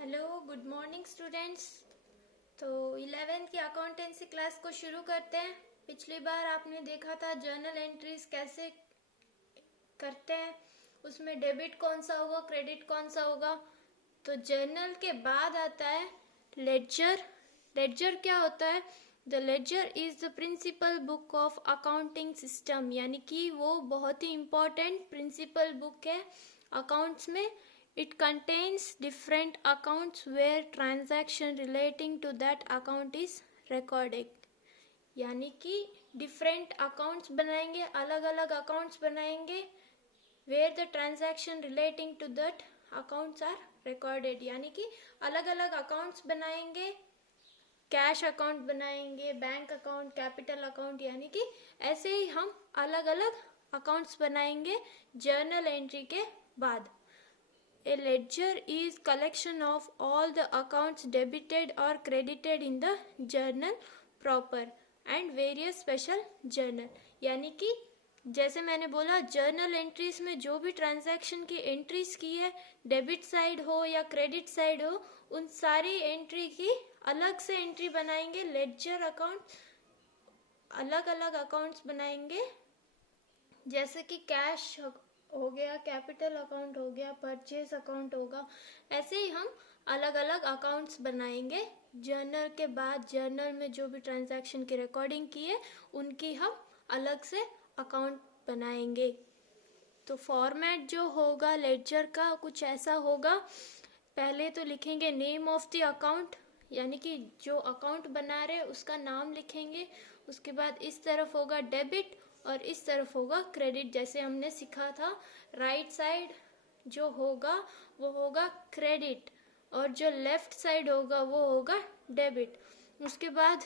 Hello, good morning students. तो 11th की accountancy class को शुरू करते हैं। पिछली बार आपने देखा था जर्नल एंट्रीज कैसे करते हैं, उसमें डेबिट कौन सा होगा, क्रेडिट कौन सा होगा। तो जर्नल के बाद आता है लेडजर। लेडजर क्या होता है? The ledger is the principal book of accounting system, यानी कि वो बहुत ही इम्पोर्टेंट प्रिंसिपल बुक है अकाउंट्स में। It contains different accounts where transaction relating to that account is recorded. यानी कि different accounts बनाएंगे, अलग अलग accounts बनाएंगे where the transaction relating to that accounts are recorded। यानी कि अलग अलग accounts बनाएंगे, कैश अकाउंट बनाएंगे, बैंक अकाउंट, कैपिटल अकाउंट, यानी कि ऐसे ही हम अलग अलग अकाउंट्स बनाएंगे जर्नल एंट्री के बाद। A ledger is collection of all the accounts debited or credited in the journal proper and various special journal। यानी कि जैसे मैंने बोला जर्नल एंट्रीज में जो भी ट्रांजैक्शन की एंट्रीज की है, डेबिट साइड हो या क्रेडिट साइड हो, उन सारी एंट्री की अलग से एंट्री बनाएंगे लेडजर अकाउंट। अलग अलग अकाउंट्स बनाएंगे जैसे कि कैश हो गया, कैपिटल अकाउंट हो गया, परचेज अकाउंट होगा। ऐसे ही हम अलग अलग अकाउंट्स बनाएंगे जर्नल के बाद। जर्नल में जो भी ट्रांजैक्शन की रिकॉर्डिंग की है उनकी हम अलग से अकाउंट बनाएंगे। तो फॉर्मेट जो होगा लेडजर का कुछ ऐसा होगा। पहले तो लिखेंगे नेम ऑफ द अकाउंट, यानी कि जो अकाउंट बना रहे उसका नाम लिखेंगे। उसके बाद इस तरफ होगा डेबिट और इस तरफ होगा क्रेडिट, जैसे हमने सीखा था। राइट साइड जो होगा वो होगा क्रेडिट और जो लेफ्ट साइड होगा वो होगा डेबिट। उसके बाद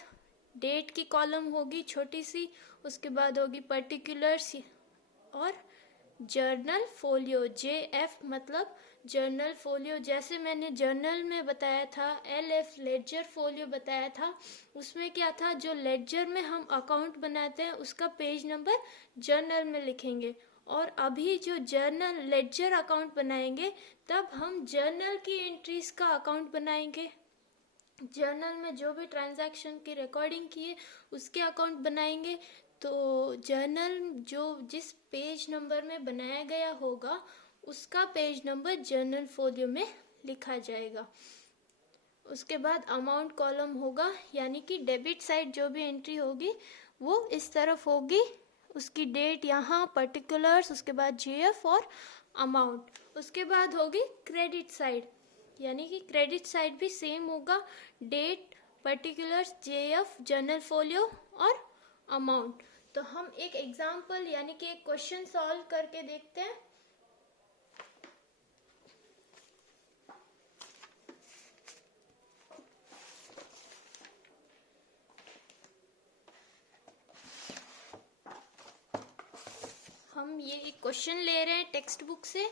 डेट की कॉलम होगी छोटी सी, उसके बाद होगी पर्टिकुलर्स और जर्नल फोलियो। JF मतलब जर्नल फोलियो। जैसे मैंने जर्नल में बताया था, LF लेडजर फोलियो बताया था, उसमें क्या था, जो लेडजर में हम अकाउंट बनाते हैं उसका पेज नंबर जर्नल में लिखेंगे। और अभी जो जर्नल लेडजर अकाउंट बनाएंगे तब हम जर्नल की एंट्रीज का अकाउंट बनाएंगे। जर्नल में जो भी ट्रांजैक्शन की रिकॉर्डिंग की है उसके अकाउंट बनाएंगे। तो जर्नल जो जिस पेज नंबर में बनाया गया होगा उसका पेज नंबर जर्नल फोलियो में लिखा जाएगा। उसके बाद अमाउंट कॉलम होगा, यानी कि डेबिट साइड जो भी एंट्री होगी वो इस तरफ होगी, उसकी डेट यहाँ, पर्टिकुलर्स, उसके बाद JF और अमाउंट। उसके बाद होगी क्रेडिट साइड, यानी कि क्रेडिट साइड भी सेम होगा, date, particulars, JF, journal folio और अमाउंट। तो हम एक एग्जाम्पल यानी कि एक क्वेश्चन सॉल्व करके देखते हैं। हम ये एक क्वेश्चन ले रहे हैं टेक्स्ट बुक से,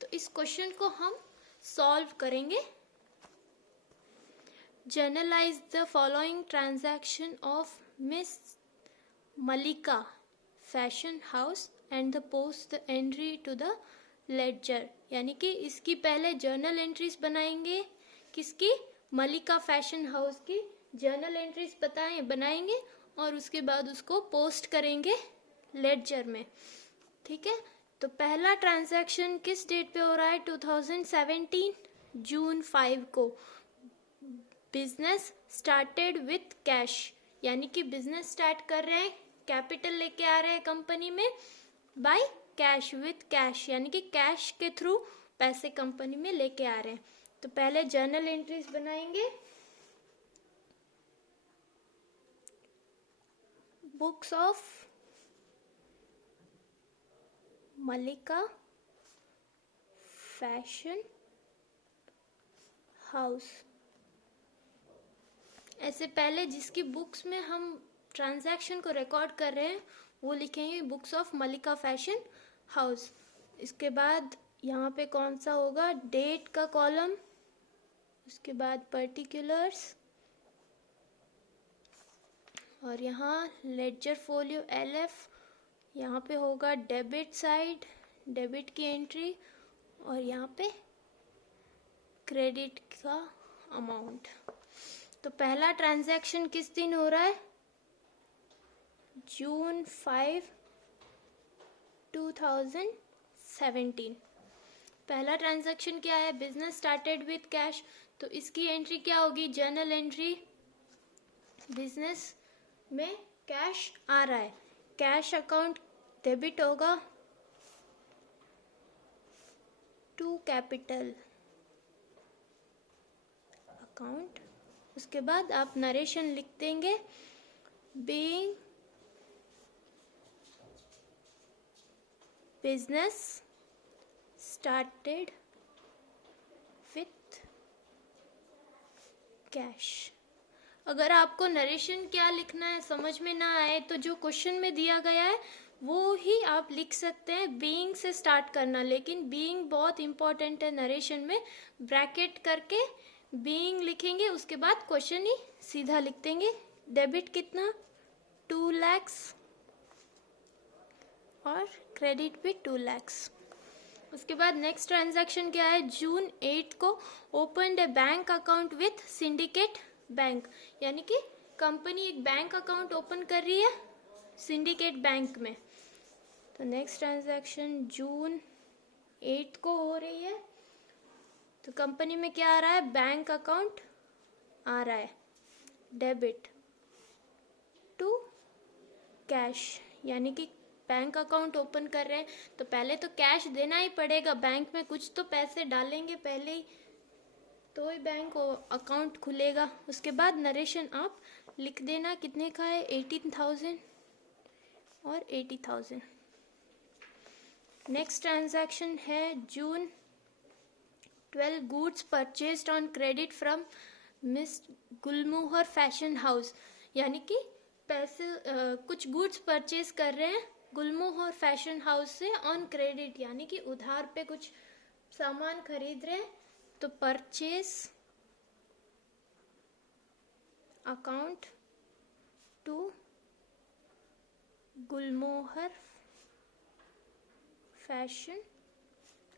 तो इस क्वेश्चन को हम सॉल्व करेंगे। Journalise the following transaction of Miss Malika fashion house and the post the entry to the ledger. यानी कि इसकी पहले जर्नल एंट्रीज बनाएंगे, किसकी, मलिका फैशन हाउस की जर्नल एंट्रीज बनाएंगे और उसके बाद उसको पोस्ट करेंगे लेडजर में। ठीक है, तो पहला ट्रांजैक्शन किस डेट पे हो रहा है? 2017 जून 5 को। बिजनेस स्टार्टेड विथ कैश, यानी कि बिजनेस स्टार्ट कर रहे हैं, कैपिटल लेके आ रहे हैं कंपनी में बाय कैश, विथ कैश, यानी कि कैश के थ्रू पैसे कंपनी में लेके आ रहे हैं। तो पहले जर्नल एंट्रीज बनाएंगे। Books of Malika fashion house. ऐसे पहले जिसकी बुक्स में हम ट्रांजैक्शन को रिकॉर्ड कर रहे हैं वो लिखेंगे books of Malika fashion house. इसके बाद यहाँ पे कौन सा होगा, डेट का कॉलम, उसके बाद पर्टिकुलर्स और यहाँ लेडजर फोलियो LF। यहाँ पे होगा डेबिट साइड, डेबिट की एंट्री और यहाँ पे क्रेडिट का अमाउंट। तो पहला ट्रांजैक्शन किस दिन हो रहा है? जून 5, 2017। पहला ट्रांजैक्शन क्या है? Business started with cash. तो इसकी एंट्री क्या होगी? Journal entry. बिजनेस में कैश आ रहा है, कैश अकाउंट डेबिट होगा टू कैपिटल अकाउंट। उसके बाद आप नरेशन लिख देंगे, being business started with cash. अगर आपको नरेशन क्या लिखना है समझ में ना आए तो जो क्वेश्चन में दिया गया है वो ही आप लिख सकते हैं, बीइंग से स्टार्ट करना। लेकिन बीइंग बहुत इंपॉर्टेंट है नरेशन में, ब्रैकेट करके बीइंग लिखेंगे, उसके बाद क्वेश्चन ही सीधा लिख देंगे। डेबिट कितना? 2 lakhs और क्रेडिट भी 2 lakhs। उसके बाद नेक्स्ट ट्रांजैक्शन क्या है? जून 8 को open A bank account with syndicate bank, यानी कि कंपनी एक बैंक अकाउंट ओपन कर रही है सिंडिकेट बैंक में। तो नेक्स्ट ट्रांजैक्शन जून 8 को हो रही है। तो कंपनी में क्या आ रहा है? बैंक अकाउंट आ रहा है, डेबिट टू कैश, यानी कि बैंक अकाउंट ओपन कर रहे हैं तो पहले तो कैश देना ही पड़ेगा, बैंक में कुछ तो पैसे डालेंगे पहले ही, तो ही बैंक अकाउंट खुलेगा। उसके बाद नरेशन आप लिख देना, कितने का है? 18,000 और 80,000। नेक्स्ट ट्रांजैक्शन है जून 12, goods purchased on credit from miss Gulmohar fashion house, यानी कि पैसे कुछ गुड्स परचेज कर रहे हैं गुलमोहर फैशन हाउस से ऑन क्रेडिट, यानी कि उधार पे कुछ सामान खरीद रहे हैं। तो purchase account to Gulmohar fashion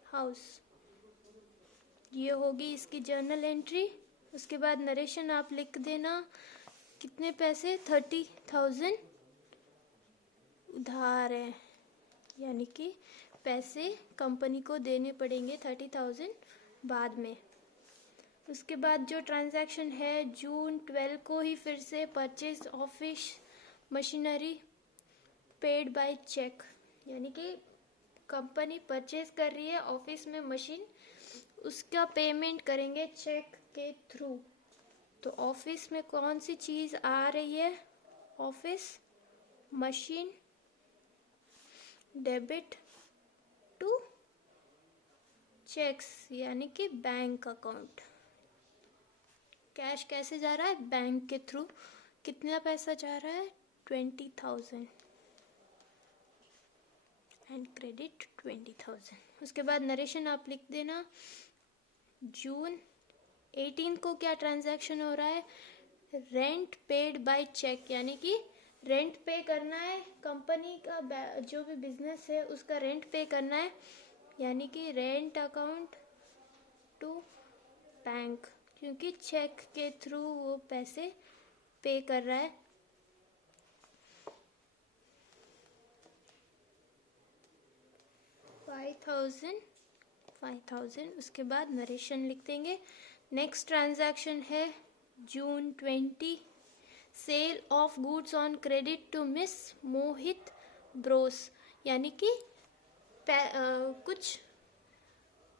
house, ये होगी इसकी जर्नल एंट्री। उसके बाद नरेशन आप लिख देना, कितने पैसे? 30,000 उधार है, यानी कि पैसे कंपनी को देने पड़ेंगे 30,000 बाद में। उसके बाद जो ट्रांजैक्शन है जून 12 को ही फिर से purchase office machinery paid by cheque, यानी कि कंपनी परचेज कर रही है ऑफिस में मशीन, उसका पेमेंट करेंगे चेक के थ्रू। तो ऑफिस में कौन सी चीज़ आ रही है? Office machine, debit to cheques, यानी कि बैंक अकाउंट। कैश कैसे जा रहा है? बैंक के थ्रू। कितना पैसा जा रहा है? 20,000 एंड क्रेडिट 20,000। उसके बाद नरेशन आप लिख देना, जून 18 को क्या ट्रांजैक्शन हो रहा है? रेंट पेड बाय चेक, यानी कि रेंट पे करना है, कंपनी का जो भी बिजनेस है उसका रेंट पे करना है, यानी कि रेंट अकाउंट टू बैंक, क्योंकि चेक के थ्रू वो पैसे पे कर रहा है। $5,000। उसके बाद नरेशन लिख देंगे। नेक्स्ट ट्रांजैक्शन है June 20, sale of goods on credit to Miss Mohit Bros, यानी कि कुछ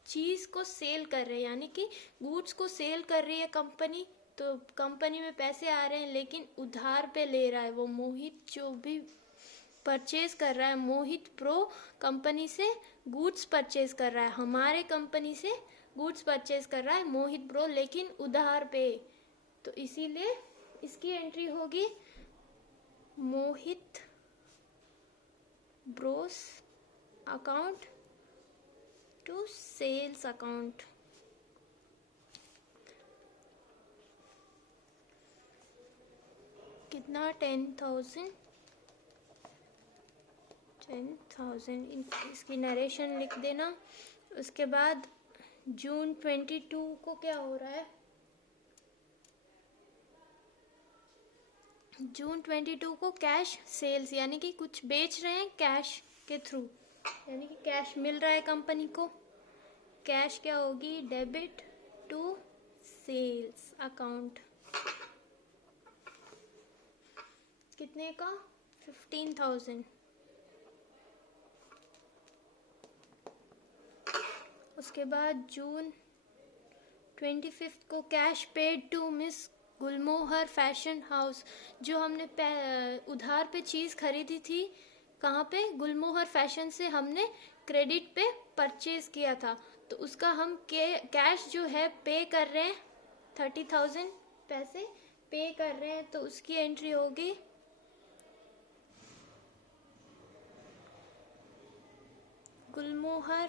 चीज़ को सेल कर रहे हैं, यानी कि गुड्स को सेल कर रही है कंपनी, तो कंपनी में पैसे आ रहे हैं लेकिन उधार पे ले रहा है वो मोहित, जो भी परचेज कर रहा है, मोहित प्रो कंपनी से गुड्स परचेज कर रहा है, हमारे कंपनी से गुड्स परचेज कर रहा है मोहित ब्रो, लेकिन उधार पे। तो इसीलिए इसकी एंट्री होगी Mohit Bros account to sales account. कितना? 10,000। इसकी नरेशन लिख देना। उसके बाद जून 22 को क्या हो रहा है, जून 22 को कैश सेल्स, यानी कि कुछ बेच रहे हैं कैश के थ्रू, यानी कि कैश मिल रहा है कंपनी को। कैश क्या होगी, डेबिट टू सेल्स अकाउंट, कितने का, 15,000। उसके बाद जून 25 को cash paid to Miss Gulmohar fashion house, जो हमने उधार पे चीज़ खरीदी थी, कहाँ पे, गुलमोहर फैशन से हमने क्रेडिट पे परचेज किया था, तो उसका हम कैश जो है पे कर रहे हैं, 30,000 पैसे पे कर रहे हैं, तो उसकी एंट्री होगी Gulmohar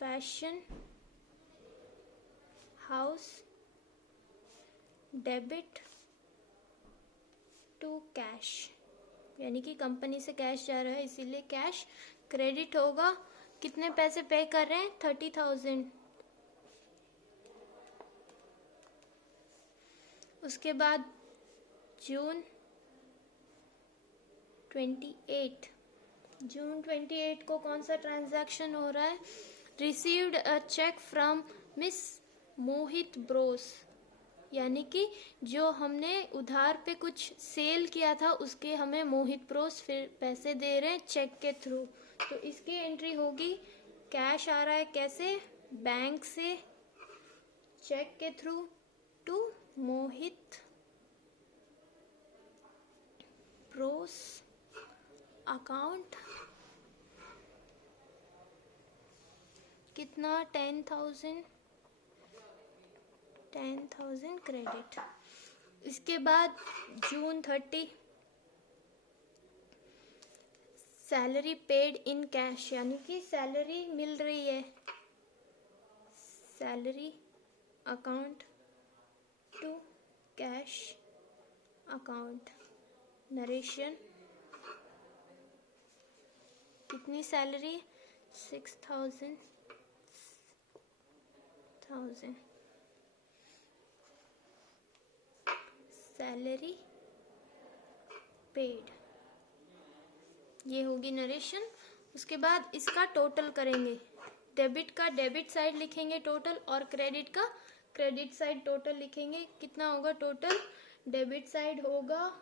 fashion house debit to cash, यानी कि कंपनी से कैश जा रहा है इसीलिए कैश क्रेडिट होगा। कितने पैसे पे कर रहे हैं, 30,000। उसके बाद जून 28 को कौन सा ट्रांजैक्शन हो रहा है, received a cheque from Miss Mohit Bros, यानी कि जो हमने उधार पे कुछ सेल किया था उसके हमें मोहित ब्रोस फिर पैसे दे रहे हैं चेक के थ्रू, तो इसकी एंट्री होगी, कैश आ रहा है कैसे, बैंक से चेक के through to Mohit Bros account, कितना, 10,000 क्रेडिट। इसके बाद June 30 salary paid in cash, यानी कि सैलरी मिल रही है, salary account to cash account, narration, कितनी सैलरी, 6,000 सैलरी पेड, ये होगी नरेशन। उसके बाद इसका टोटल करेंगे, डेबिट का डेबिट साइड लिखेंगे टोटल, और क्रेडिट का क्रेडिट साइड टोटल लिखेंगे, कितना होगा टोटल, डेबिट साइड होगा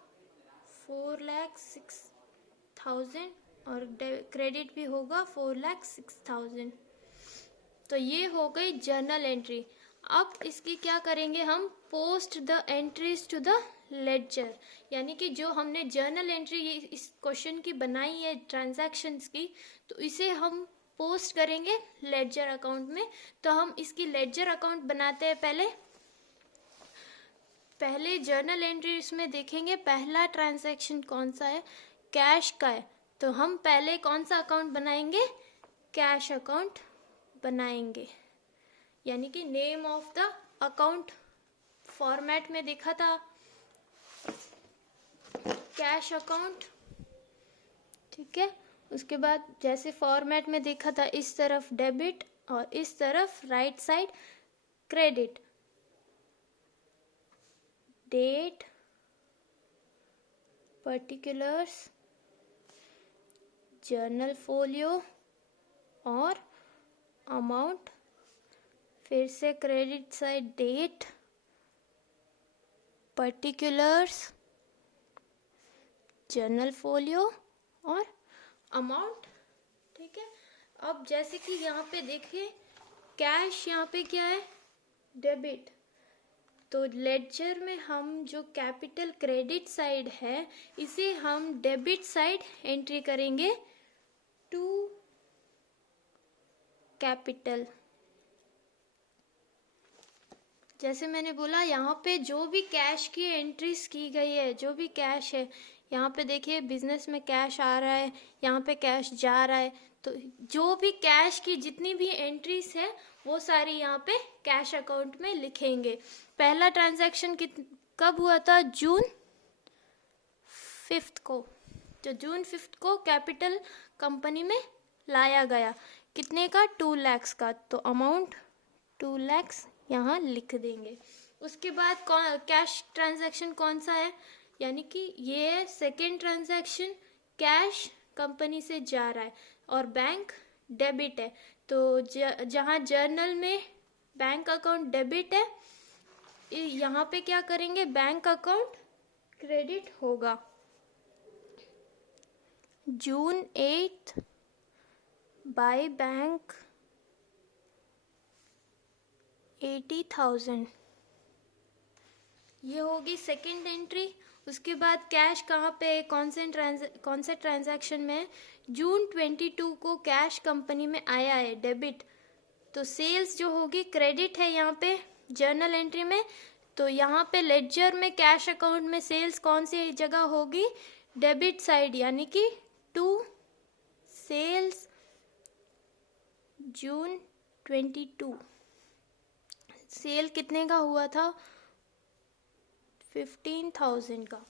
4,06,000 और क्रेडिट भी होगा 4,06,000। तो ये हो गई जर्नल एंट्री। अब इसकी क्या करेंगे हम, post the entries to the ledger, यानी कि जो हमने जर्नल एंट्री इस क्वेश्चन की बनाई है ट्रांजैक्शंस की, तो इसे हम पोस्ट करेंगे लेडजर अकाउंट में। तो हम इसकी लेडजर अकाउंट बनाते हैं, पहले जर्नल एंट्री इसमें देखेंगे, पहला ट्रांजैक्शन कौन सा है, कैश का है, तो हम पहले कौन सा अकाउंट बनाएंगे, कैश अकाउंट बनाएंगे, यानी कि name of the account format में देखा था कैश अकाउंट, ठीक है। उसके बाद जैसे फॉर्मेट में देखा था, इस तरफ डेबिट और इस तरफ right side credit, date, particulars, journal folio और अमाउंट, फिर से credit side date, particulars, journal folio और अमाउंट, ठीक है। अब जैसे कि यहाँ पे देखिए कैश, यहाँ पे क्या है, डेबिट, तो लेडजर में हम जो कैपिटल क्रेडिट साइड है इसे हम डेबिट साइड एंट्री करेंगे टू कैपिटल। जैसे मैंने बोला, यहाँ पे जो भी कैश की एंट्रीज की गई है, जो भी कैश है, यहाँ पे देखिए बिजनेस में कैश आ रहा है, यहाँ पे कैश जा रहा है, तो जो भी कैश की जितनी भी एंट्रीज है वो सारी यहाँ पे कैश अकाउंट में लिखेंगे। पहला ट्रांजैक्शन कब हुआ था, जून 5 को, तो जून 5 को कैपिटल कंपनी में लाया गया, कितने का, 2 लाख का, तो अमाउंट 2 lakhs यहाँ लिख देंगे। उसके बाद कैश ट्रांजैक्शन कौन सा है, यानी कि ये सेकेंड ट्रांजैक्शन कैश कंपनी से जा रहा है और बैंक डेबिट है। तो जहाँ जर्नल में बैंक अकाउंट डेबिट है, यहाँ पे क्या करेंगे, बैंक अकाउंट क्रेडिट होगा। जून 8 बाय बैंक 80,000, ये होगी सेकेंड एंट्री। उसके बाद कैश कहाँ पे, कौन से ट्रांजैक्शन में, जून 22 को कैश कंपनी में आया है डेबिट, तो सेल्स जो होगी क्रेडिट है यहाँ पे जर्नल एंट्री में। तो यहाँ पे लेडजर में कैश अकाउंट में सेल्स कौन सी जगह होगी, डेबिट साइड, यानी कि 2 सेल्स जून 22। सेल कितने का हुआ था, 15,000 का।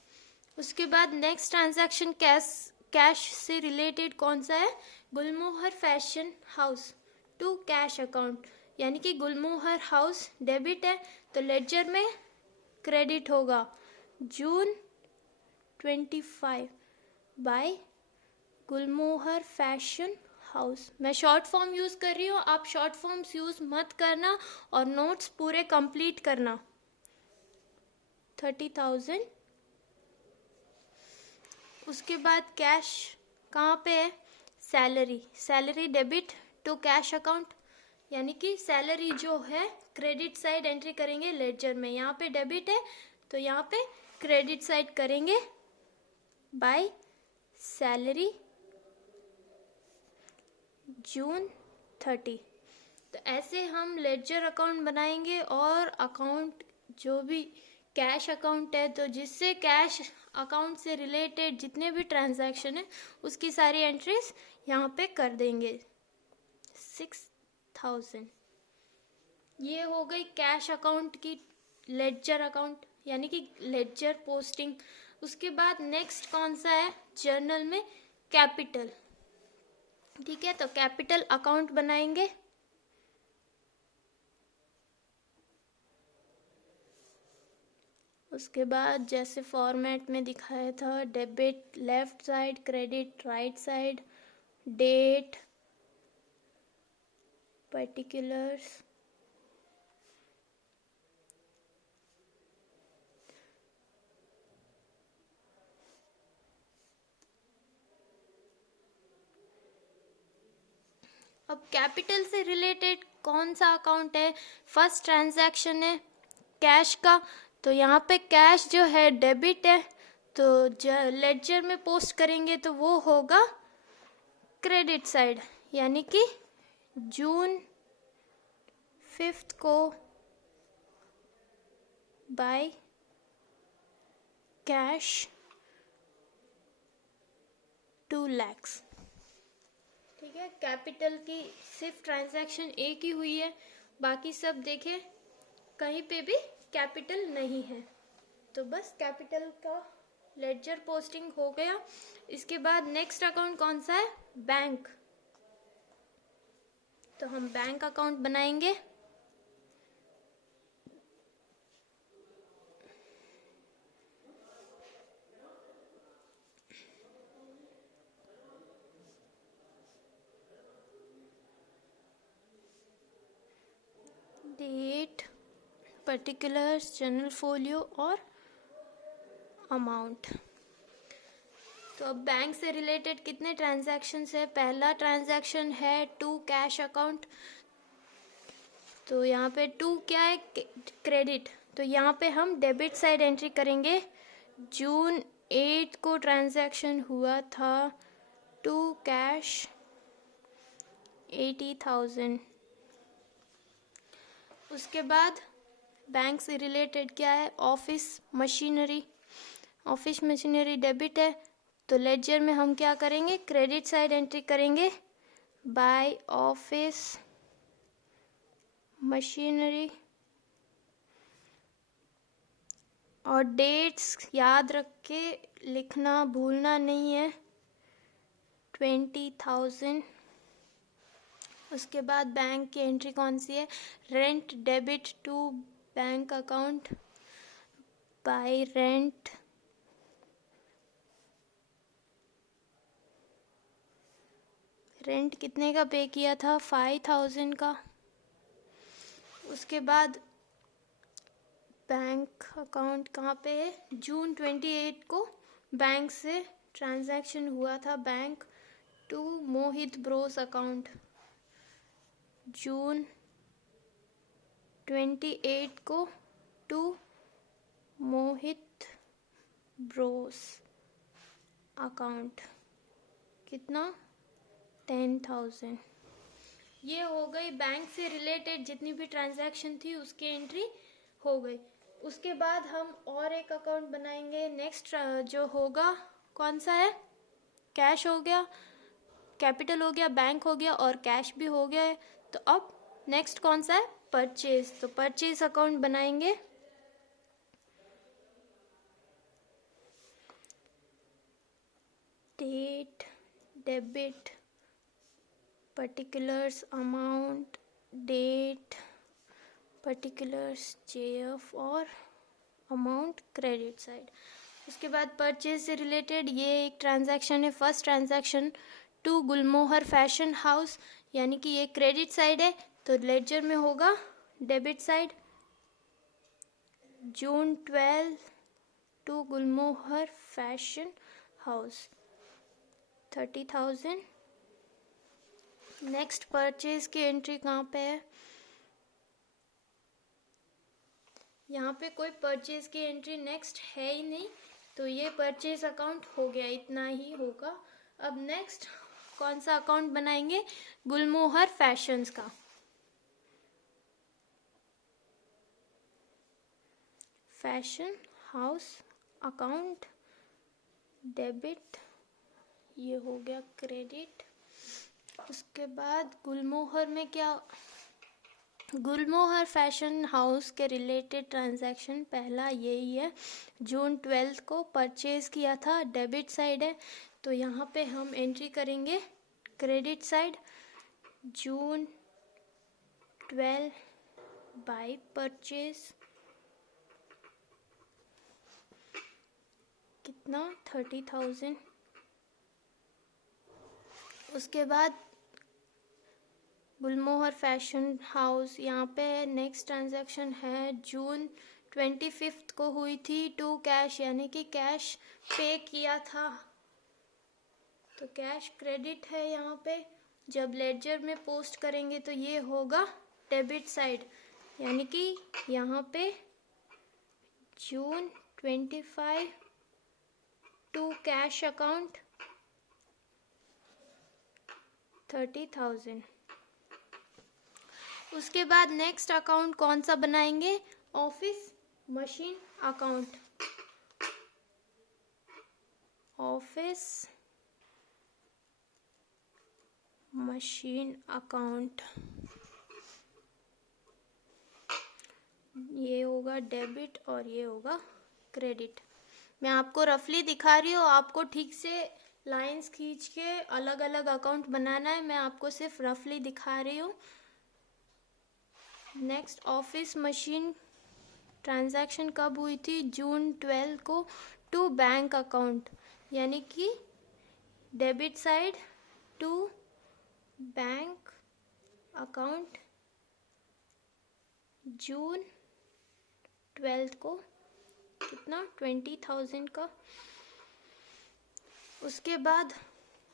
उसके बाद नेक्स्ट ट्रांजैक्शन कैश से रिलेटेड कौन सा है, Gulmohar fashion house to cash account, यानी कि गुलमोहर हाउस डेबिट है तो लेडजर में क्रेडिट होगा जून 25 बाय गुलमोहर फैशन हाउस। मैं शॉर्ट फॉर्म यूज़ कर रही हूँ, आप शॉर्ट फॉर्म्स यूज़ मत करना और नोट्स पूरे कंप्लीट करना। 30,000। उसके बाद कैश कहाँ पे है, salary debit to cash account, यानी कि सैलरी जो है क्रेडिट साइड एंट्री करेंगे लेडजर में, यहाँ पे डेबिट है तो यहाँ पे क्रेडिट साइड करेंगे बाय सैलरी जून 30। तो ऐसे हम लेडजर अकाउंट बनाएंगे और अकाउंट जो भी कैश अकाउंट है, तो जिससे कैश अकाउंट से रिलेटेड जितने भी ट्रांजैक्शन है उसकी सारी एंट्रीज यहाँ पे कर देंगे। 6,000 ये हो गई कैश अकाउंट की लेडजर अकाउंट, यानी कि लेडजर पोस्टिंग। उसके बाद नेक्स्ट कौन सा है, जर्नल में कैपिटल, ठीक है। तो कैपिटल अकाउंट बनाएंगे, उसके बाद जैसे फॉर्मेट में दिखाया था, debit left side, credit right side, date, particulars, अब कैपिटल से रिलेटेड कौन सा अकाउंट है, फर्स्ट ट्रांजैक्शन है कैश का, तो यहाँ पे कैश जो है डेबिट है तो लेडजर में पोस्ट करेंगे तो वो होगा क्रेडिट साइड, यानी कि जून 5 को बाय कैश 2 lakhs, ठीक है। कैपिटल की सिर्फ ट्रांजैक्शन एक ही हुई है, बाकी सब देखें कहीं पे भी कैपिटल नहीं है, तो बस कैपिटल का लेडजर पोस्टिंग हो गया। इसके बाद नेक्स्ट अकाउंट कौन सा है, बैंक, तो हम बैंक अकाउंट बनाएंगे। डेट, पर्टिकुलर्स, जनरल फोलियो और अमाउंट। तो अब बैंक से रिलेटेड कितने ट्रांजैक्शंस है, पहला ट्रांजैक्शन है टू कैश अकाउंट, तो यहाँ पे टू क्या है, क्रेडिट, तो यहाँ पे हम डेबिट साइड एंट्री करेंगे। जून 8 को ट्रांजैक्शन हुआ था टू कैश 80,000। उसके बाद बैंक से रिलेटेड क्या है, office machinery, office machinery debit है तो लेडजर में हम क्या करेंगे, क्रेडिट साइड एंट्री करेंगे बाय ऑफिस मशीनरी, और डेट्स याद रख के लिखना भूलना नहीं है, 20,000। उसके बाद बैंक की एंट्री कौन सी है, rent debit to bank account by rent rent कितने का पे किया था, 5000 का। उसके बाद बैंक अकाउंट कहाँ पे है, जून 28 को बैंक से ट्रांजैक्शन हुआ था, bank to Mohit Bros account, June 28 को टू मोहित ब्रोस अकाउंट, कितना, 10,000। ये हो गई बैंक से रिलेटेड जितनी भी ट्रांजैक्शन थी उसकी एंट्री हो गई। उसके बाद हम और एक अकाउंट बनाएंगे। नेक्स्ट जो होगा कौन सा है, कैश हो गया, कैपिटल हो गया, बैंक हो गया और कैश भी हो गया है। तो अब नेक्स्ट कौन सा है, परचेज। तो परचेज अकाउंट बनाएंगे। Date, debit, particulars, amount, date, particulars, JF और amount क्रेडिट साइड। उसके बाद परचेज से रिलेटेड ये एक ट्रांजैक्शन है, first transaction to Gulmohar fashion house, यानी कि ये क्रेडिट साइड है, तो लेजर में होगा debit side, June 12 to Gulmohar fashion house, 30,000। Next purchase की एंट्री कहाँ पे है, यहाँ पे कोई परचेज की एंट्री नेक्स्ट है ही नहीं, तो ये परचेज अकाउंट हो गया, इतना ही होगा। अब नेक्स्ट कौन सा अकाउंट बनाएंगे, गुलमोहर फैशंस का, फैशन हाउस अकाउंट, डेबिट, ये हो गया क्रेडिट। उसके बाद गुलमोहर में क्या, गुलमोहर फैशन हाउस के रिलेटेड ट्रांजैक्शन पहला यही है, जून 12 को परचेज किया था, डेबिट साइड है, तो यहाँ पे हम एंट्री करेंगे credit side, June 12 by purchase, कितना, 30,000। उसके बाद गुलमोहर फैशन हाउस, यहाँ पे नेक्स्ट ट्रांजैक्शन है जून 25 को हुई थी, टू कैश, यानी कि कैश पे किया था, तो कैश क्रेडिट है यहाँ पे। जब लेजर में पोस्ट करेंगे तो ये होगा डेबिट साइड, यानी कि यहाँ पे जून 25 टू कैश अकाउंट 30,000। उसके बाद नेक्स्ट अकाउंट कौन सा बनाएंगे, office machine account, office machine account, ये होगा डेबिट और ये होगा क्रेडिट। मैं आपको रफली दिखा रही हूँ, आपको ठीक से लाइंस खींच के अलग अलग अकाउंट बनाना है, मैं आपको सिर्फ रफली दिखा रही हूँ। नेक्स्ट ऑफिस मशीन ट्रांजैक्शन कब हुई थी, जून 12 को टू बैंक अकाउंट, यानी कि debit side to bank account, June 12 को, कितना, 20,000 का। उसके बाद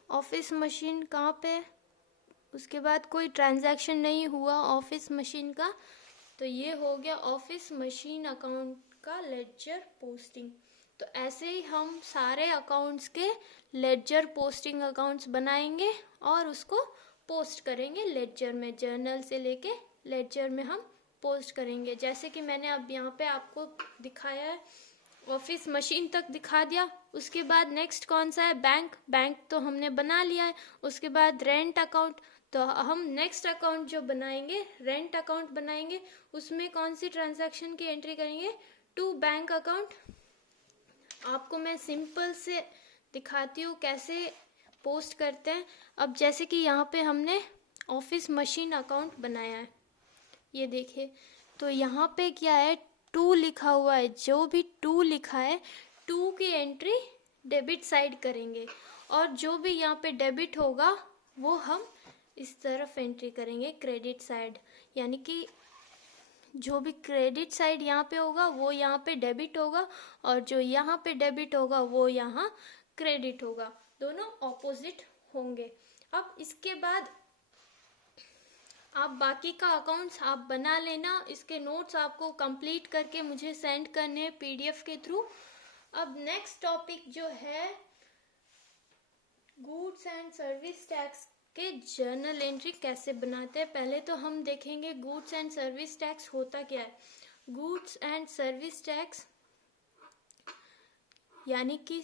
ऑफिस मशीन कहाँ पे, उसके बाद कोई ट्रांजैक्शन नहीं हुआ ऑफिस मशीन का, तो ये हो गया ऑफिस मशीन अकाउंट का लेजर पोस्टिंग। तो ऐसे ही हम सारे अकाउंट्स के लेजर पोस्टिंग अकाउंट्स बनाएंगे और उसको पोस्ट करेंगे लेजर में, जर्नल से लेके लेजर में हम पोस्ट करेंगे। जैसे कि मैंने अब यहाँ पे आपको दिखाया है, ऑफिस मशीन तक दिखा दिया। उसके बाद नेक्स्ट कौन सा है, बैंक, बैंक तो हमने बना लिया है। उसके बाद रेंट अकाउंट, तो हम नेक्स्ट अकाउंट जो बनाएंगे रेंट अकाउंट बनाएंगे, उसमें कौन सी ट्रांजैक्शन की एंट्री करेंगे, टू बैंक अकाउंट। आपको मैं सिंपल से दिखाती हूँ कैसे पोस्ट करते हैं। अब जैसे कि यहाँ पे हमने ऑफिस मशीन अकाउंट बनाया है। ये देखिए, तो यहाँ पे क्या है, 2 लिखा हुआ है। जो भी 2 लिखा है, 2 की एंट्री डेबिट साइड करेंगे, और जो भी यहाँ पे डेबिट होगा वो हम इस तरफ एंट्री करेंगे क्रेडिट साइड। यानी कि जो भी क्रेडिट साइड यहाँ पे होगा वो यहाँ पे डेबिट होगा, और जो यहाँ पे डेबिट होगा वो यहाँ क्रेडिट होगा, दोनों ऑपोजिट होंगे। अब इसके बाद आप बाकी का अकाउंट्स आप बना लेना। इसके नोट्स आपको कंप्लीट करके मुझे सेंड करने हैं पीडीएफ के थ्रू। अब नेक्स्ट टॉपिक जो है गुड्स एंड सर्विस टैक्स के जर्नल एंट्री कैसे बनाते हैं। पहले तो हम देखेंगे गुड्स एंड सर्विस टैक्स होता क्या है। गुड्स एंड सर्विस टैक्स यानी कि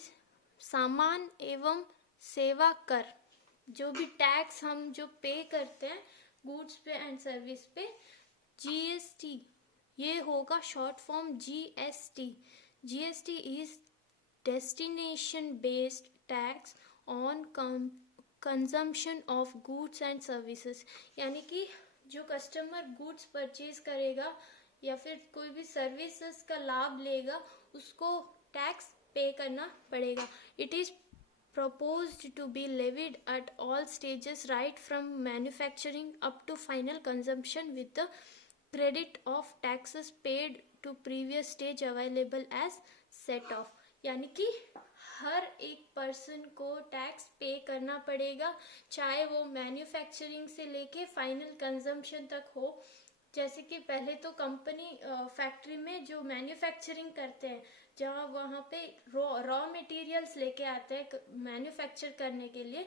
सामान एवं सेवा कर, जो भी टैक्स हम जो पे करते हैं गुड्स पे एंड सर्विस पे, जीएसटी ये होगा short form GST. GST is destination based tax on consumption of goods and services. यानी कि जो कस्टमर गुड्स परचेज करेगा या फिर कोई भी सर्विसेज का लाभ लेगा उसको टैक्स पे करना पड़ेगा। It is proposed to be levied at all stages right from manufacturing up to final consumption with the credit of taxes paid to previous stage available as set off। यानी कि हर एक पर्सन को tax पे करना पड़ेगा, चाहे वो manufacturing से लेके फाइनल कंजम्पशन तक हो। जैसे कि पहले तो कंपनी फैक्ट्री में जो मैन्युफैक्चरिंग करते हैं, जहाँ वहाँ पे रॉ मटेरियल्स लेके आते हैं मैन्युफैक्चर करने के लिए,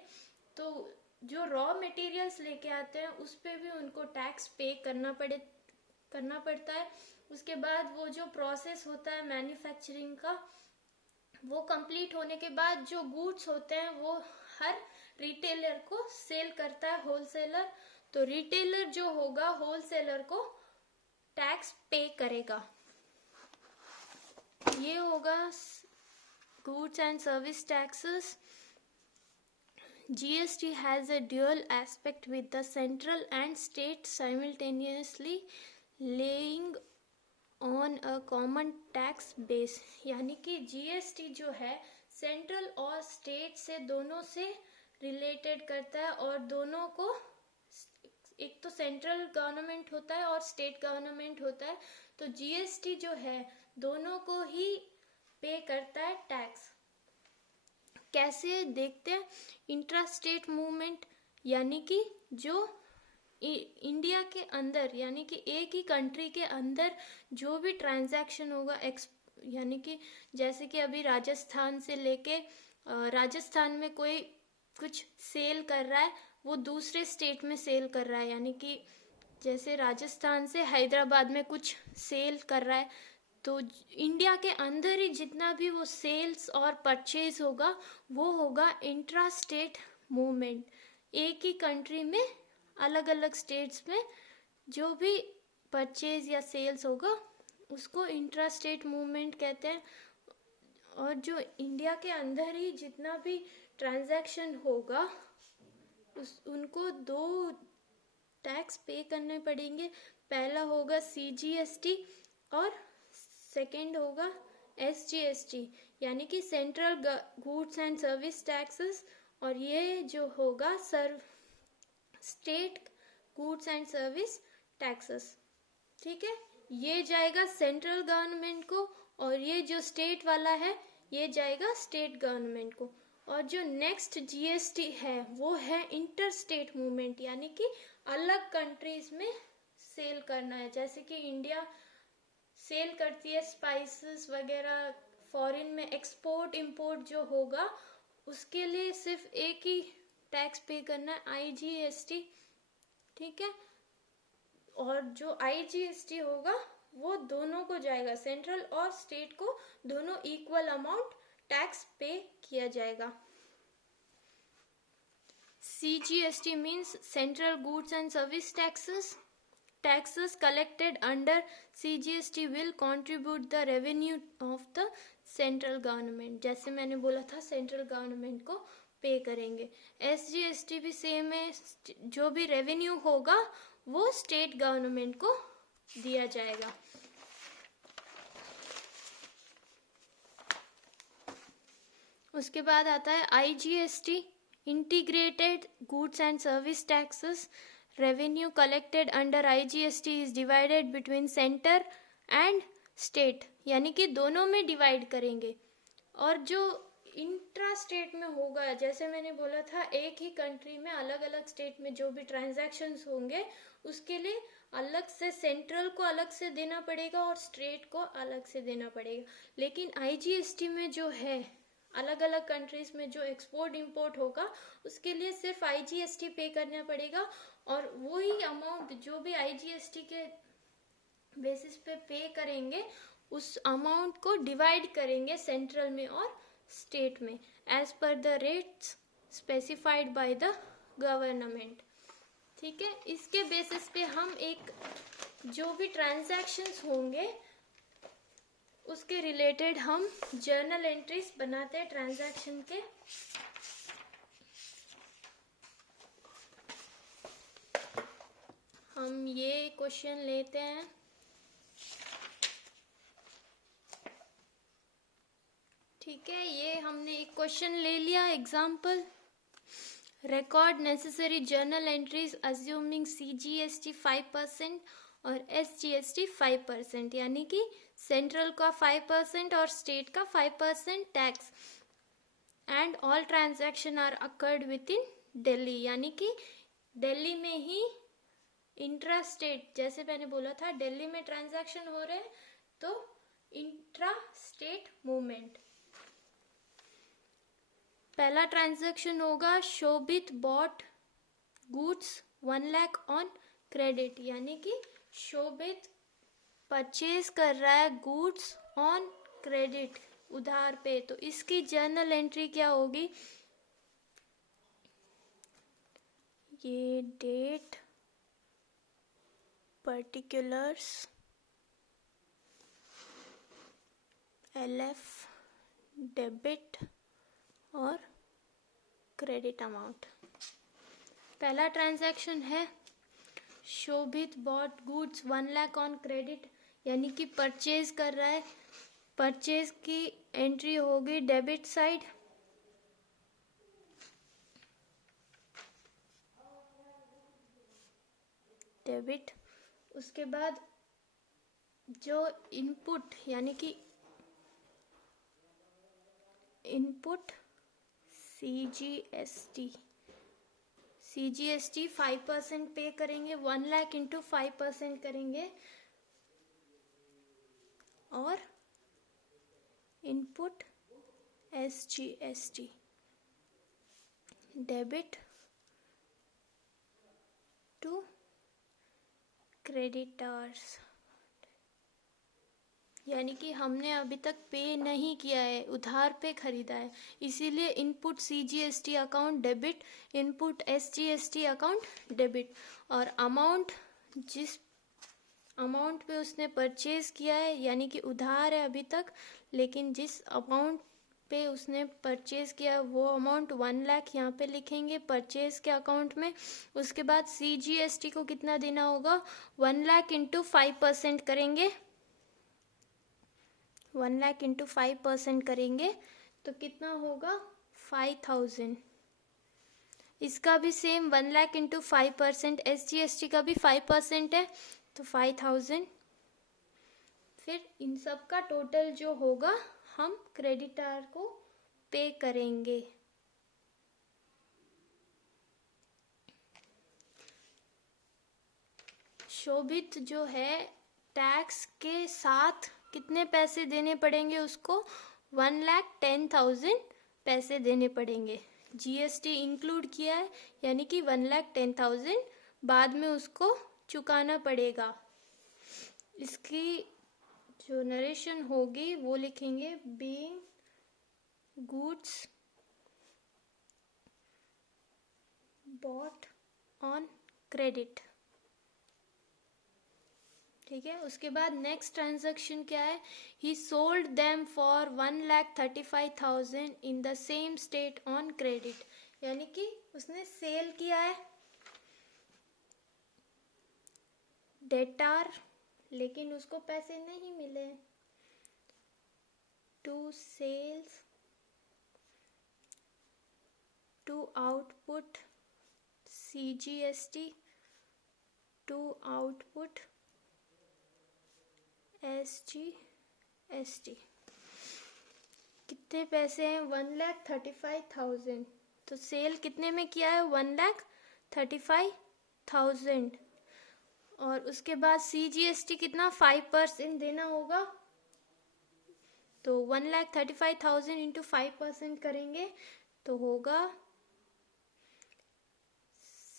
तो जो रॉ मटेरियल्स लेके आते हैं उस पे भी उनको टैक्स पे करना पड़ता है। उसके बाद वो जो प्रोसेस होता है मैन्युफैक्चरिंग का, वो कंप्लीट होने के बाद जो गुड्स होते हैं वो हर रिटेलर को सेल करता है होलसेलर। तो रिटेलर जो होगा होलसेलर को टैक्स पे करेगा। ये होगा goods and service taxes. GST has a dual aspect with the central and state simultaneously laying on a common tax base। यानी कि GST जो है सेंट्रल और स्टेट से दोनों से रिलेटेड करता है, और दोनों को, एक तो सेंट्रल गवर्नमेंट होता है और स्टेट गवर्नमेंट होता है, तो जीएसटी जो है दोनों को ही पे करता है टैक्स। कैसे देखते हैं, इंट्रा स्टेट मूवमेंट, यानी कि जो इंडिया के अंदर यानी कि एक ही कंट्री के अंदर जो भी ट्रांजैक्शन होगा, यानी कि जैसे कि अभी राजस्थान से लेके राजस्थान में कोई कुछ सेल कर रहा है, वो दूसरे स्टेट में सेल कर रहा है, यानी कि जैसे राजस्थान से हैदराबाद में कुछ सेल कर रहा है, तो इंडिया के अंदर ही जितना भी वो सेल्स और परचेज होगा वो होगा इंट्रा स्टेट मूवमेंट। एक ही कंट्री में अलग अलग स्टेट्स में जो भी परचेज या सेल्स होगा उसको इंट्रा स्टेट मूवमेंट कहते हैं। और जो इंडिया के अंदर ही जितना भी ट्रांजैक्शन होगा उनको 2 टैक्स पे करने पड़ेंगे। पहला होगा CGST और सेकंड होगा SGST, यानी कि central goods and service taxes, और ये जो होगा state goods and service taxes. ठीक है, ये जाएगा सेंट्रल गवर्नमेंट को, और ये जो स्टेट वाला है ये जाएगा स्टेट गवर्नमेंट को। और जो नेक्स्ट GST है वो है इंटर स्टेट मूवमेंट, यानी कि अलग कंट्रीज में सेल करना है। जैसे कि इंडिया सेल करती है स्पाइसेस वगैरह फॉरेन में, एक्सपोर्ट इंपोर्ट जो होगा उसके लिए सिर्फ एक ही टैक्स पे करना है, IGST। ठीक है, और जो IGST होगा वो दोनों को जाएगा, सेंट्रल और स्टेट को दोनों इक्वल अमाउंट टैक्स पे किया जाएगा। CGST means Central Goods and Service Taxes. Taxes collected under CGST will contribute the revenue of the central government। जैसे मैंने बोला था सेंट्रल गवर्नमेंट को पे करेंगे। SGST भी सेम है, जो भी रेवेन्यू होगा वो स्टेट गवर्नमेंट को दिया जाएगा। उसके बाद आता है IGST, integrated goods and service taxes. Revenue collected under IGST is divided between centre and state, यानी कि दोनों में डिवाइड करेंगे। और जो इंट्रा स्टेट में होगा, जैसे मैंने बोला था, एक ही कंट्री में अलग अलग स्टेट में जो भी ट्रांजैक्शंस होंगे उसके लिए अलग से सेंट्रल को अलग से देना पड़ेगा और स्टेट को अलग से देना पड़ेगा। लेकिन IGST में जो है, अलग अलग कंट्रीज में जो एक्सपोर्ट इंपोर्ट होगा उसके लिए सिर्फ IGST पे करना पड़ेगा, और वही अमाउंट जो भी IGST के बेसिस पे करेंगे उस अमाउंट को डिवाइड करेंगे सेंट्रल में और स्टेट में as per the rates specified by the government. ठीक है, इसके बेसिस पे हम एक जो भी ट्रांजैक्शंस होंगे उसके रिलेटेड हम जर्नल एंट्रीज बनाते हैं ट्रांजैक्शन के। हम ये क्वेश्चन लेते हैं। ठीक है, ये हमने एक क्वेश्चन ले लिया example. Record necessary journal entries assuming CGST 5% और SGST 5%, यानी कि सेंट्रल का 5% और स्टेट का 5% tax, and all transaction are occurred within Delhi, यानी कि दिल्ली में ही इंट्रा स्टेट, जैसे मैंने बोला था दिल्ली में ट्रांजैक्शन हो रहे हैं तो इंट्रा स्टेट मूवमेंट। पहला ट्रांजैक्शन होगा Shobhit bought goods 1 lakh on credit, यानी कि शोभित परचेज कर रहा है गुड्स ऑन क्रेडिट, उधार पे। तो इसकी जर्नल एंट्री क्या होगी? ये डेट, पर्टिकुलर्स, LF, डेबिट और क्रेडिट अमाउंट। पहला ट्रांजैक्शन है Shobhit bought goods 1 lakh on credit, यानी कि परचेज कर रहा है। परचेज की एंट्री होगी डेबिट साइड, डेबिट। उसके बाद जो इनपुट, यानी कि इनपुट CGST 5% पे करेंगे, 1 लाख इंटू 5% करेंगे, और input SGST debit to creditors, यानी कि हमने अभी तक पे नहीं किया है, उधार पे खरीदा है, इसीलिए input CGST account debit, input SGST account debit. और अमाउंट, जिस अमाउंट पे उसने परचेज किया है, यानी कि उधार है अभी तक, लेकिन जिस अमाउंट पे उसने परचेज किया वो अमाउंट 1 लाख यहाँ पे लिखेंगे परचेज के अकाउंट में। उसके बाद CGST को कितना देना होगा? 1 लाख इंटू 5% करेंगे, 1 लाख इंटू 5% करेंगे तो कितना होगा? 5000। इसका भी सेम 1 लाख इंटू 5%, SGST का भी 5% है तो 5000। फिर इन सब का टोटल जो होगा हम क्रेडिटर को पे करेंगे। शोभित जो है टैक्स के साथ कितने पैसे देने पड़ेंगे उसको? 1,10,000 पैसे देने पड़ेंगे। GST इंक्लूड किया है, यानी कि 1,10,000 बाद में उसको चुकाना पड़ेगा। इसकी जो नरेशन होगी वो लिखेंगे being goods bought on credit. ठीक है। उसके बाद नेक्स्ट ट्रांजैक्शन क्या है, he sold them for 1,35,000 in the same state on credit, यानी कि उसने सेल किया है डेटार, लेकिन उसको पैसे नहीं मिले। To sales to output CGST to output SGST। कितने पैसे हैं, 1,35,000। तो सेल कितने में किया है, 1,35,000। और उसके बाद CGST कितना, 5% देना होगा। तो 1,35,000 इंटू 5% करेंगे तो होगा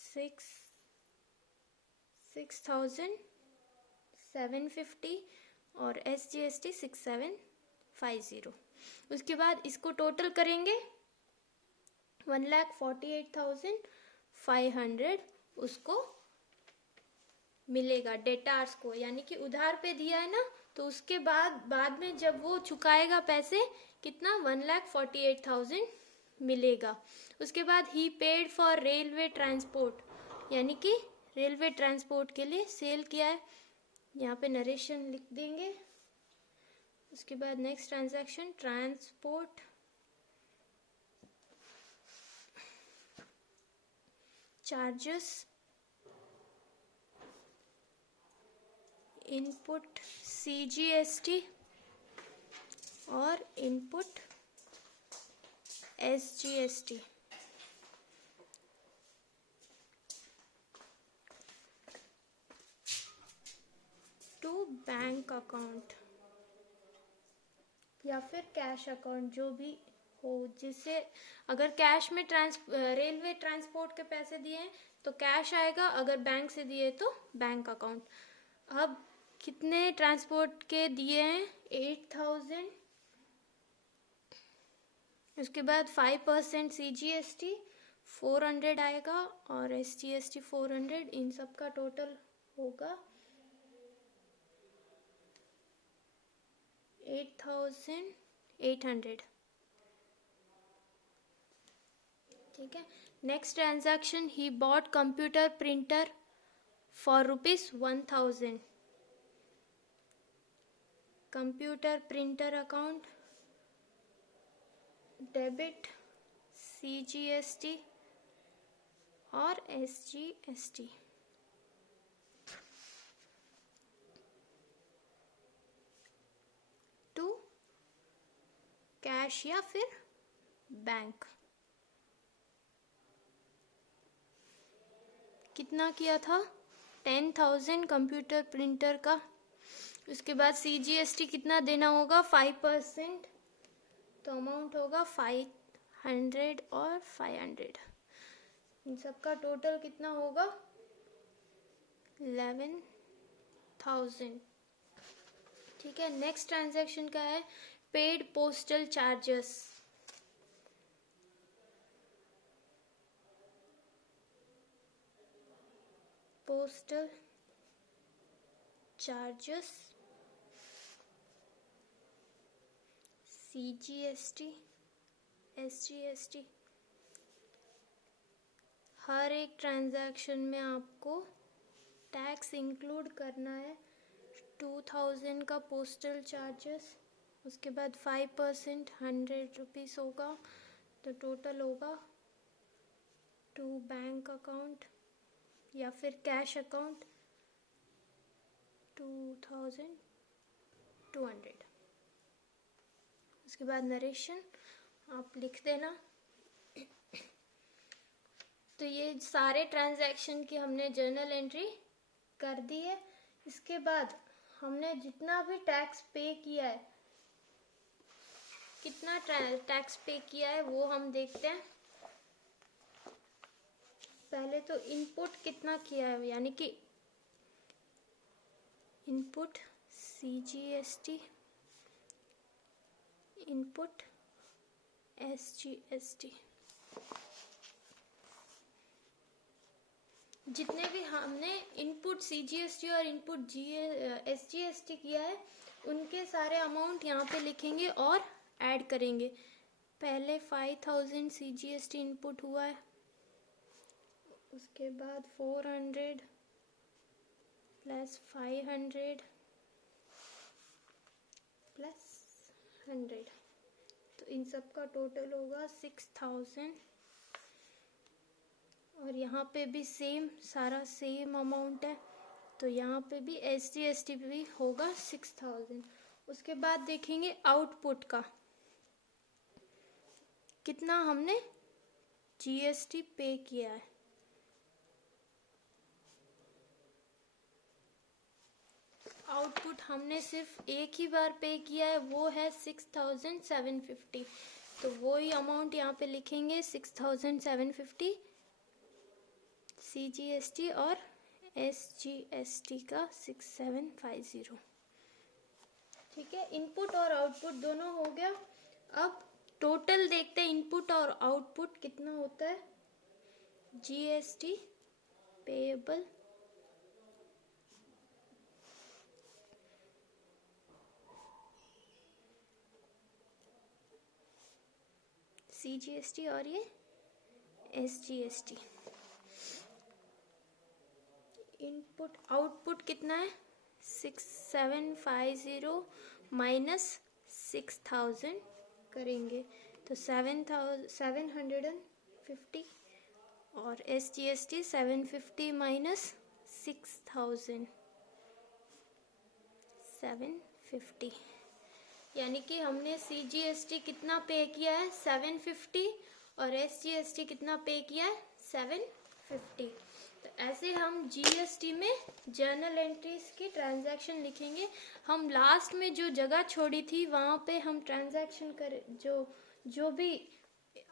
6,750 और SGST 6,750। उसके बाद इसको टोटल करेंगे 1,48,500 उसको मिलेगा डेटार्स को, यानी कि उधार पे दिया है ना, तो उसके बाद में जब वो चुकाएगा पैसे कितना, 1,48,000 मिलेगा। उसके बाद ही पेड फॉर रेलवे ट्रांसपोर्ट, यानी कि रेलवे ट्रांसपोर्ट के लिए सेल किया है, यहाँ पे नरेशन लिख देंगे। उसके बाद next transaction transport charges input CGST और input SGST। To bank account या फिर कैश अकाउंट, जो भी हो, जिससे अगर कैश में रेलवे ट्रांसपोर्ट के पैसे दिए हैं तो कैश आएगा, अगर बैंक से दिए तो बैंक अकाउंट। अब कितने ट्रांसपोर्ट के दिए हैं, 8,000। उसके बाद 5% CGST 400 आएगा और SGST 400, इन सब का टोटल होगा 8,800। ठीक है। Next transaction, he bought computer printer for ₹1,000। Computer printer account debit CGST और SGST। टू कैश या फिर बैंक। कितना किया था, 10,000 कंप्यूटर प्रिंटर का। उसके बाद CGST कितना देना होगा, 5%, तो अमाउंट होगा 500 और 500, इन सब का टोटल कितना होगा 11,000। ठीक है। नेक्स्ट ट्रांजैक्शन का है paid postal charges. Postal charges CGST SGST। हर एक ट्रांजैक्शन में आपको टैक्स इंक्लूड करना है। 2,000 का पोस्टल चार्जेस, उसके बाद 5% 100 रुपीज़ होगा, तो टोटल होगा टू बैंक अकाउंट या फिर कैश अकाउंट 2,200। उसके बाद नरेशन आप लिख देना। तो ये सारे ट्रांजैक्शन की हमने जर्नल एंट्री कर दी है। इसके बाद हमने जितना भी टैक्स पे किया है, कितना टैक्स पे किया है वो हम देखते हैं। पहले तो इनपुट कितना किया है, यानी कि इनपुट CGST इनपुट SGST। जितने भी हमने इनपुट CGST और इनपुट SGST किया है उनके सारे अमाउंट यहाँ पे लिखेंगे और ऐड करेंगे। पहले 5000 CGST इनपुट हुआ है, उसके बाद 400 प्लस 500 प्लस 100, तो इन सब का टोटल होगा 6000। और यहाँ पे भी सेम, सारा सेम अमाउंट है, तो यहाँ पे भी SGST भी होगा 6000। उसके बाद देखेंगे आउटपुट का कितना हमने GST पे किया है। आउटपुट हमने सिर्फ एक ही बार पे किया है, वो है 6750, तो वो ही अमाउंट यहाँ पे लिखेंगे 6750 CGST और SGST का 6750। ठीक है, इनपुट और आउटपुट दोनों हो गया। अब टोटल देखते हैं इनपुट और आउटपुट कितना होता है। GST पेएबल CGST और ये SGST। इनपुट आउटपुट कितना है 6750 माइनस 6000 करेंगे तो 750 और SGST 750 माइनस 6000 750, यानी कि हमने CGST कितना पे किया है 750 और SGST कितना पे किया है 750। तो ऐसे हम GST में जर्नल एंट्रीज की ट्रांजैक्शन लिखेंगे। हम लास्ट में जो जगह छोड़ी थी वहाँ पे हम ट्रांजैक्शन कर जो भी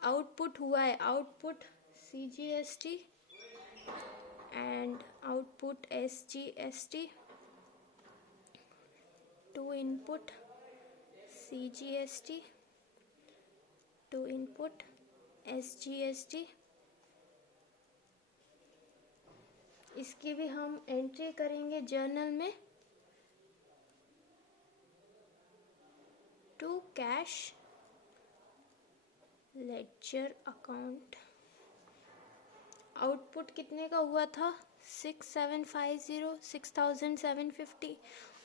आउटपुट हुआ है, output CGST and output SGST, to input CGST, to input SGST, इसकी भी हम एंट्री करेंगे जर्नल में। To cash ledger account, output कितने का हुआ था 6750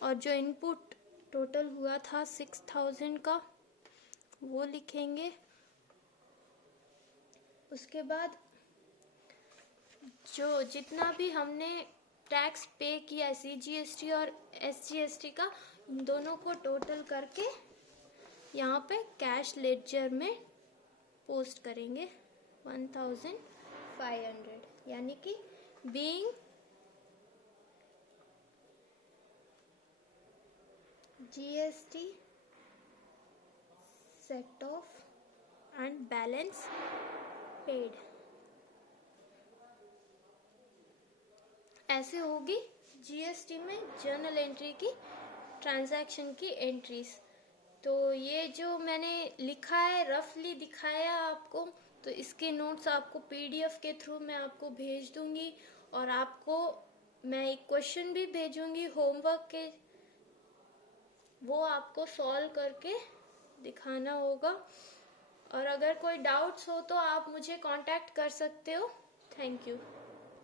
और जो इनपुट टोटल हुआ था 6000 का वो लिखेंगे। उसके बाद जो जितना भी हमने टैक्स पे किया है CGST और SGST का, इन दोनों को टोटल करके यहाँ पे कैश लेजर में पोस्ट करेंगे 1500, यानी कि being GST set of and balance paid. ऐसे होगी GST में जर्नल एंट्री की ट्रांजैक्शन की एंट्रीज। तो ये जो मैंने लिखा है रफली दिखाया आपको, तो इसके नोट्स आपको PDF के थ्रू मैं आपको भेज दूंगी और आपको मैं एक क्वेश्चन भी भेजूंगी होमवर्क के, वो आपको सॉल्व करके दिखाना होगा। और अगर कोई डाउट्स हो तो आप मुझे कांटेक्ट कर सकते हो। Thank you.